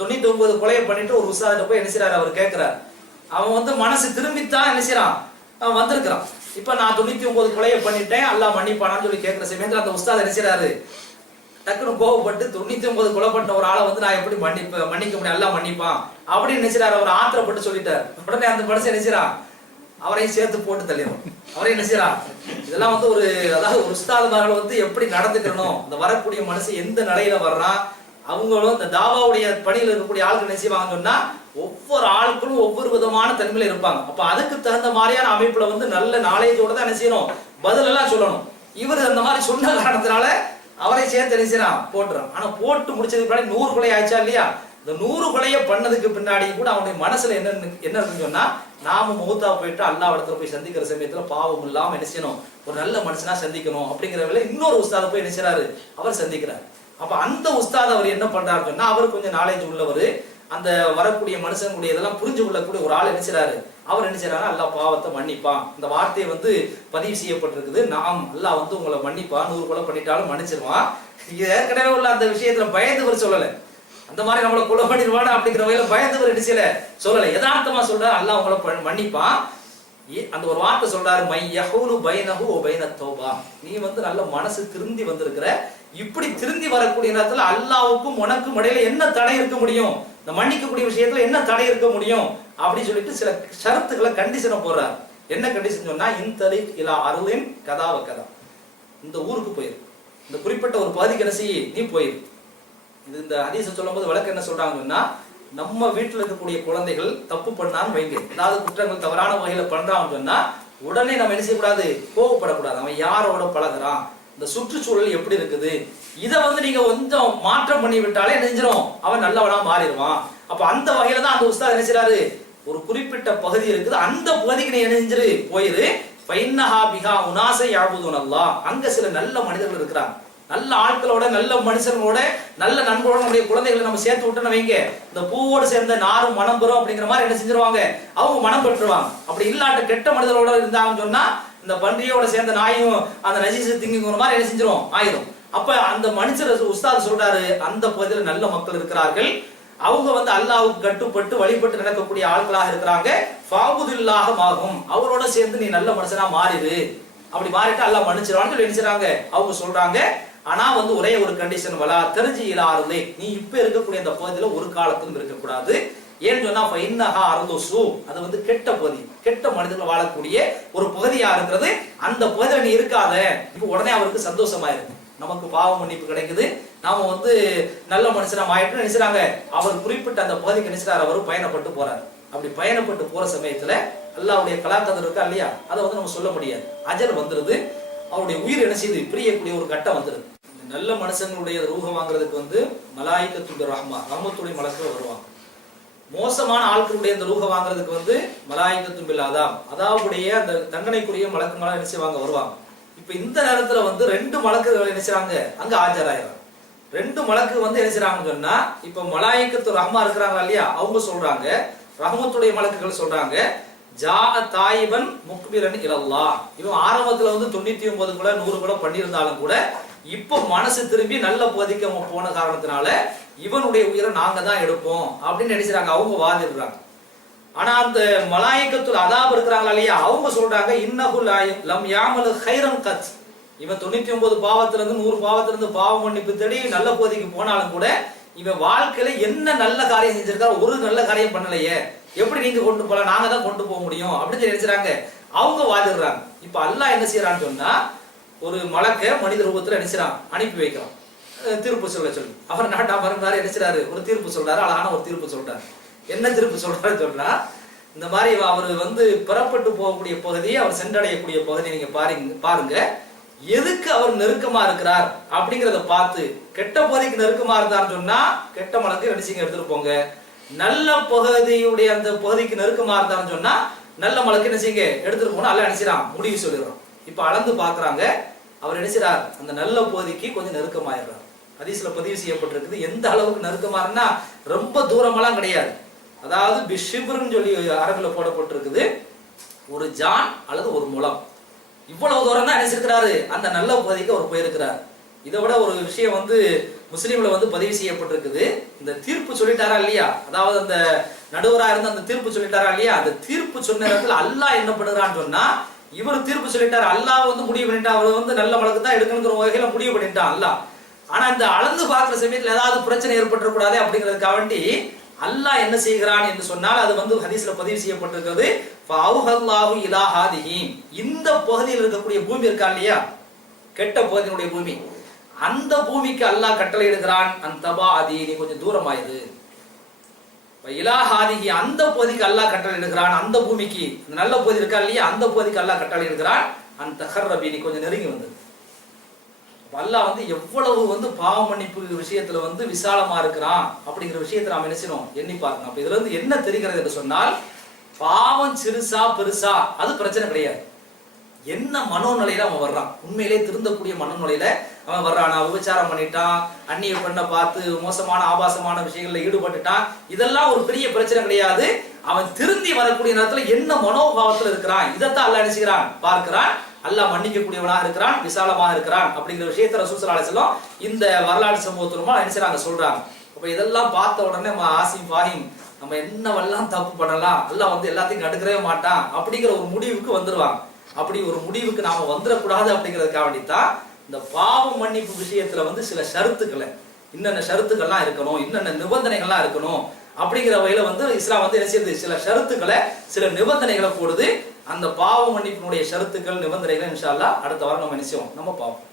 99 கொலையை பண்ணிட்டு ஒரு உஸ்தாதிட்ட போய் என்ன செய்றாரு, அவர் கேட்கிறார். அவன் வந்து மனசு திரும்பித்தான் என்ன செய்யறான், அவன் வந்திருக்கிறான். இப்ப நான் 99 கொலையை பண்ணிட்டேன், அல்லாஹ் மன்னிப்பானான்னு சொல்லி கேட்கிற சமயத்துல அந்த உஸ்தாத் என்ன செய்றாரு, டக்குனு கோவப்பட்டு 99 கொலை பண்ண ஒரு ஆளை வந்து நான் எப்படி மன்னிக்க முடியும், அல்லாஹ் மன்னிப்பான் அப்படின்னு நினைச்சாரு. அவர் ஆத்திரப்பட்டு சொல்லிட்டார். உடனே அந்த மனுஷன் நினைச்சான், அவரையும் சேர்த்து போட்டு தள்ளிடும். அவரையும் நினைச்சான். இதெல்லாம் வந்து ஒரு, அதாவது ஒரு உஸ்தாதுமார்கள் வந்து எப்படி நடந்துக்கணும், இந்த வரக்கூடிய மனுஷன் எந்த நிலையில வர்றான், அவங்களும் இந்த தாவாவுடைய பணியில் இருக்கக்கூடிய ஆட்கள் நினைச்சுவாங்க சொன்னா ஒவ்வொரு ஆட்களும் ஒவ்வொரு விதமான தன்மையில இருப்பாங்க. அப்ப அதுக்கு தகுந்த மாதிரியான அமைப்புல வந்து நல்ல நாலேஜோட தான் என்ன செய்யணும், பதில் எல்லாம் சொல்லணும். இவர் அந்த மாதிரி சொன்ன காரணத்தினால அவரை சேர்த்து என்ன செய்யறான், போட்டுறான். ஆனா போட்டு முடிச்சதுக்கு பின்னாடி 100 கொலை ஆயிடுச்சா இல்லையா, இந்த 100 கொலையை பண்ணதுக்கு பின்னாடி கூட அவனுடைய மனசுல என்ன இருக்குன்னு சொன்னா, நாம மௌத்தா போயிட்டு அல்லாஹ் இடத்துல போய் சந்திக்கிற சமயத்துல பாவம் இல்லாம என்ன செய்யணும், ஒரு நல்ல மனுஷனா சந்திக்கணும் அப்படிங்கிற வேலை இன்னொரு உஸ்தாத போய் என்ன செய்யறாரு, அவர் சந்திக்கிறார். அப்ப அந்த உஸ்தாத் அவர் என்ன பண்றாரு சொன்னா, அவர் கொஞ்சம் நாலேஜ் உள்ளவர், அந்த வரக்கூடிய மனுஷனுடைய இதெல்லாம் புரிஞ்சு கொள்ளக்கூடிய ஒரு ஆள் என்ன செய்யறாரு, அவர் என்ன செய்யறாரு, அல்லாஹ் பாவத்தை மன்னிப்பான். இந்த வார்த்தையை வந்து பதிவு செய்யப்பட்டிருக்குது. நாம் அல்லாஹ் வந்து உங்களை மன்னிப்பான், 100 கொலை பண்ணிட்டாலும் மன்னிச்சிருவான். ஏற்கனவே உள்ள அந்த விஷயத்துல பயந்தவர் சொல்லல, அந்த மாதிரி நம்மளை கொலை பண்ணிடுவானா அப்படிங்கிற வகையில பயந்தவர் என்ன செய்யல சொல்லல, யதார்த்தமா சொல்றாரு அல்லாஹ் உங்களை மன்னிப்பான். அந்த ஒரு வார்த்தை சொல்றாரு, மை யஹூலு பைனஹு வ பைன தௌபா, நீ வந்து நல்ல மனசு திருந்தி வந்திருக்கிற, இப்படி திருந்தி வரக்கூடிய நேரத்துல அல்லாஹ்வுக்கும் உனக்கும் இடையில என்ன தடை இருக்க முடியும், இந்த மன்னிக்கக்கூடிய விஷயத்துல என்ன தடை இருக்க முடியும் அப்படி சொல்லிட்டு சில ஷரத்துக்களை கண்டிஷனை போடுறாரு. என்ன கண்டிஷன் சொன்னா, இன்தலிக் இலா அருளின் கதாவ கதா, இந்த ஊருக்கு போயிரு, இந்த குறிப்பிட்ட ஒரு பகுதிக்கு என்ன செய்ய நீ போயிரு. இது இந்த ஹதீஸை சொல்லும் போது வழக்கு என்ன சொல்றாங்கன்னா, நம்ம வீட்டுல இருக்கக்கூடிய குழந்தைகள் தப்பு பண்ணான்னு வைங்க, ஏதாவது குற்றங்கள் தவறான வகையில பண்றான்னு சொன்னா உடனே நம்ம என்ன செய்யக்கூடாது, கோவப்படக்கூடாது. அவன் யாரோட பழகுறான், இந்த சுற்றுச்சூழல் எப்படி இருக்குது, இதை வந்து நீங்க கொஞ்சம் மாற்றம் பண்ணி விட்டாலே நெஞ்சிரும், அவன் நல்லவனா மாறிடுவான். அப்ப அந்த வகையில தான் அந்த உஸ்தாத் என்ன செய்யறாரு, ஒரு குறிப்பிட்ட பகுதி இருக்குது, அந்த பகுதிக்கு நீ நெஞ்சிரு போயிரு, ஃபைன்னஹா பிஹா உனாஸ யஅபுதுனல்லாஹ், அங்க சில நல்ல மனிதர்கள் இருக்கிறாங்க, நல்ல ஆட்களோட நல்ல மனுஷங்களோட நல்ல நண்பரோட நம்முடைய குழந்தைகளை நம்ம சேர்த்து விட்டுன்னு வைங்க, இந்த பூவோடு சேர்ந்த நாரும் மனம் பெறும் அப்படிங்கிற மாதிரி என்ன செஞ்சிருவாங்க, அவங்க மனம் பெற்றுவாங்க. அப்படி இல்லாட்ட கெட்ட மனிதர்களோட இருந்தாங்கன்னு சொன்னா இந்த பன்றியோட சேர்ந்த நாயும் அந்த நஜீஸை திங்குங்கிற மாதிரி என்ன செஞ்சிரும் ஆயிரும். அப்ப அந்த மனுஷர் உஸ்தாத் சொல்றாரு, அந்த பகுதியில் நல்ல மக்கள் இருக்கிறார்கள், அவங்க வந்து அல்லாஹ்வுக்கு கட்டுப்பட்டு வழிபட்டு நடக்கக்கூடிய ஆட்களாக இருக்கிறாங்க, ஃபாபுதுல்லாஹ மாகும், அவரோட சேர்ந்து நீ நல்ல மனுஷனா மாறிடு, அப்படி மாறிட்டு அல்லாஹ் மன்னிச்சிருவான்னு சொல்லி நினைச்சாங்க. அவங்க சொல்றாங்க, ஆனா வந்து ஒரே ஒரு கண்டிஷன், வலா தெரிஞ்சு இல்லாருலே, நீ இப்ப இருக்கக்கூடிய அந்த பகுதியில ஒரு காலத்திலும் இருக்கக்கூடாது. ஏன்னு சொன்னா ஃபைன்னஹா அர்துசு, அது வந்து கெட்ட பகுதி, கெட்ட மனிதர்கள் வாழக்கூடிய ஒரு பகுதியா இருக்கிறது, அந்த பகுதியில நீ இருக்காத. இப்ப உடனே அவருக்கு சந்தோஷமாயிருக்கு, நமக்கு பாவ மன்னிப்பு கிடைக்குது, நாம வந்து நல்ல மனுஷனா ஆயிட்டு நினைச்சாங்க. அவர் குறிப்பிட்ட அந்த பகுதிக்கு நினைச்சார், அவர் பயணப்பட்டு போறாரு. அப்படி பயணப்பட்டு போற சமயத்துல அல்லாஹ்வுடைய கலாக்கதர் இருக்கா இல்லையா, அதை வந்து நம்ம சொல்ல முடியாது, அஜல் வந்துருது, அவருடைய உயிர் என்ன செய்யுது பிரியக்கூடிய ஒரு கட்டம் வந்துருது. நல்ல மனுஷங்களுடைய ரூஹம் வாங்குறதுக்கு வந்து மலாயிகத்துல் ரஹ்மா, ரஹ்மத்துடைய மலக்குகள் வருவாங்க. மோசமான ஆட்களுடைய அந்த ரூஹ வாங்குறதுக்கு வந்து மலாயிகத்துல் பில் அதாப், அதாவுடைய அந்த தண்டனைக்குரிய மலக்குங்களா என்ன செய்வாங்க வருவாங்க. இப்ப இந்த நேரத்துல வந்து 2 மலக்குகள் என்ன செய்றாங்க அங்க ஆஜராயிரம். 2 மலக்கு வந்து என்ன செய்றாங்கன்னு சொன்னா, இப்ப மலாயிகத்துல் ரஹ்மா இருக்கிறாங்க இல்லையா, அவங்க சொல்றாங்க, ரஹ்மத்துடைய மலக்குகள் சொல்றாங்க, ஜா தாயிபன் முக்பிரன் இலல்லாஹ், இவன் ஆரம்பத்துல வந்து 99 கூட 100 கூட பண்ணியிருந்தாலும் கூட இப்ப மனசு திரும்பி நல்ல பகுதிக்கு அவன் போன காரணத்தினால இவனுடைய உயிரை நாங்க தான் எடுப்போம் அப்படின்னு நினைச்சாங்க, அவங்க வாதிடுறாங்க. ஆனா அந்த மலாயிகத்துல் அதாப் இருக்கிறாங்க இல்லையா, அவங்க சொல்றாங்க, இன்னஹு லம் யாமலு கைரன் கத், இவன் 99 பாவத்துல இருந்து 100 பாவத்துல இருந்து பாவ மன்னிப்பு தேடி நல்ல பகுதிக்கு போனாலும் கூட இவன் வாழ்க்கையில என்ன நல்ல காரியம் செஞ்சிருக்கா, ஒரு நல்ல காரியம் பண்ணலையே, எப்படி நீங்க கொண்டு போலாம், நாங்க தான் கொண்டு போக முடியும் அப்படின்னு சொல்லி நினைச்சாங்க, அவங்க வாதிடுறாங்க. இப்ப அல்லாஹ் என்ன செய்யறான்னு சொன்னா, ஒரு மலக்க மனித ரூபத்துல நினைச்சான் அனுப்பி வைக்கிறான், தீர்ப்பு சொல்ல சொல்லி. அவர் நாட்டா மறுநாள் நினைச்சாரு, ஒரு தீர்ப்பு சொல்றாரு, அழகான ஒரு தீர்ப்பு சொல்றாரு. என்ன தீர்ப்பு சொல்றாரு சொன்னா, இந்த மாதிரி அவர் வந்து பெறப்பட்டு போகக்கூடிய பகுதியை, அவர் சென்றடையக்கூடிய பகுதியை நீங்க பாருங்க, எதுக்கு அவர் நெருக்கமா இருக்கிறார் அப்படிங்கிறத பார்த்து, கெட்ட பகுதிக்கு நெருக்கமா இருந்தான்னு சொன்னா கெட்ட மலக்கு நினைச்சிங்க எடுத்துட்டு போங்க, நல்ல பகுதியுடைய அந்த பகுதிக்கு நெருக்கமா இருந்தான்னு சொன்னா நல்ல மலக்கு நினைச்சிங்க எடுத்துட்டு போனா அல்ல நினைச்சிடான் முடிவு சொல்லிடுறோம். இப்ப அளந்து பாக்குறாங்க, அவர் நினைச்சார் அந்த நல்ல பகுதிக்கு கொஞ்சம் நெருக்கமாயிடுறார். ஹதீஸ்ல பதிவு செய்யப்பட்டிருக்குது, எந்த அளவுக்கு நெருக்கமாறுன்னா ரொம்ப தூரமெல்லாம் கிடையாது, அதாவது பிஷிப்ருன்னு சொல்லி அரபுல போடப்பட்டிருக்குது, ஒரு ஜான் அல்லது ஒரு முலம், இவ்வளவு தூரம் தான் நினைச்சிருக்கிறாரு அந்த நல்ல பகுதிக்கு அவர் போயிருக்கிறார். இதை விட ஒரு விஷயம் வந்து முஸ்லீம்ல வந்து பதிவு செய்யப்பட்டிருக்குது. இந்த தீர்ப்பு சொல்லிட்டாரா இல்லையா, அதாவது அந்த நடுவரா இருந்து அந்த தீர்ப்பு சொல்லிட்டாரா இல்லையா, அந்த தீர்ப்பு சொன்ன நேரத்துல அல்லாஹ் என்ன பண்ணுறான்னு சொன்னா, இவர் தீர்ப்பு சொல்லிட்டாரு, அல்லாஹ் வந்து முடிவு பண்ணிட்டான், அவர் வந்து நல்ல வழக்கு தான் எடுக்கணுங்கிற வகையில முடிவு பண்ணிட்டான் அல்லாஹ். ஆனா இந்த அளந்து பார்க்கிற சமயத்துல ஏதாவது பிரச்சனை ஏற்பட்டுறக்கூடாது அப்படிங்கிறதுக்காக வேண்டி அல்லாஹ் என்ன செய்கிறான் என்று சொன்னால், அது வந்து ஹதீஸ்ல பதிவு செய்யப்பட்டிருக்கிறது. ஃபஅவ்ஹல்லாஹு இலா ஹாதிஹி, இந்த பகுதியில் இருக்கக்கூடிய பூமி இருக்கா இல்லையா, கெட்ட பகுதியினுடைய பூமி, அந்த பூமிக்கு அல்லாஹ் கட்டளை இடுகிறான், அந்தபா அதி, நீ கொஞ்சம் தூரமாயிரு. இலா ஹாதிஹி, அந்த பகுதிக்கு அல்லாஹ் கட்டளை இடுகிறான், அந்த பூமிக்கு, அந்த நல்ல பகுதி இருக்கா இல்லையா, அந்த பகுதிக்கு அல்லாஹ் கட்டளை இடுகிறான், அந்த தஹர்ரபி, நீ கொஞ்சம் நெருங்கி வந்து. அல்லாஹ் வந்து எவ்வளவு வந்து பாவ மன்னிப்பு விஷயத்துல வந்து விசாலமா இருக்கிறான் அப்படிங்கிற விஷயத்தை நாம் என்ன செய்யணும், எண்ணி பார்க்கணும். அப்ப இதுல இருந்து என்ன தெரிகிறது என்று சொன்னால், பாவம் சிறுசா பெருசா அது பிரச்சனை கிடையாது. என்ன மனோநிலையில அவன் வர்றான், உண்மையிலே திருந்தக்கூடிய மனோநிலையில அவன் வர்றான். விபச்சாரம் பண்ணிட்டான், அந்நிய பெண்ணை பார்த்து மோசமான ஆபாசமான விஷயங்கள்ல ஈடுபட்டுட்டான், இதெல்லாம் ஒரு பெரிய பிரச்சனை கிடையாது. அவன் திருந்தி வரக்கூடிய நேரத்துல என்ன மனோபாவத்துல இருக்கிறான், இதைத்தான் அல்லாஹ் என்ன செய்கிறான், பார்க்கிறான். அல்லாஹ் மன்னிக்கக்கூடியவனாக இருக்கிறான், விசாலமாக இருக்கிறான் அப்படிங்கிற விஷயத்தை ரசூல் ஸல்லல்லாஹு அலைஹி வஸல்லம் இந்த வரலாற்று சம்பவத்திலுமா என்ன செய்றாங்க, சொல்றாங்க. அப்ப இதெல்லாம் பார்த்த உடனே நம்ம ஆசிம் ஃபாஹிம், நம்ம என்னவெல்லாம் தப்பு பண்ணலாம், அல்லாஹ் வந்து எல்லாத்தையும் கண்டுக்கவே மாட்டான் அப்படிங்கிற ஒரு முடிவுக்கு வந்துருவாங்க. அப்படி ஒரு முடிவுக்கு நாம வந்துடக்கூடாது அப்படிங்கிறதுக்காக வேண்டித்தான் இந்த பாவ மன்னிப்பு விஷயத்துல வந்து சில ஷரத்துக்களை, இன்னென்ன ஷரத்துக்கள்லாம் இருக்கணும், இன்னென்ன நிபந்தனைகள்லாம் இருக்கணும் அப்படிங்கிற வகையில வந்து இஸ்லாம் வந்து என்ன செய்யுது, சில ஷரத்துக்களை சில நிபந்தனைகளை போடுது. அந்த பாவ மன்னிப்பினுடைய ஷரத்துக்கள் நிபந்தனைகளை இன்ஷா அல்லாஹ் அடுத்த வாரம் நம்ம என்ன செய்வோம், நம்ம பார்ப்போம்.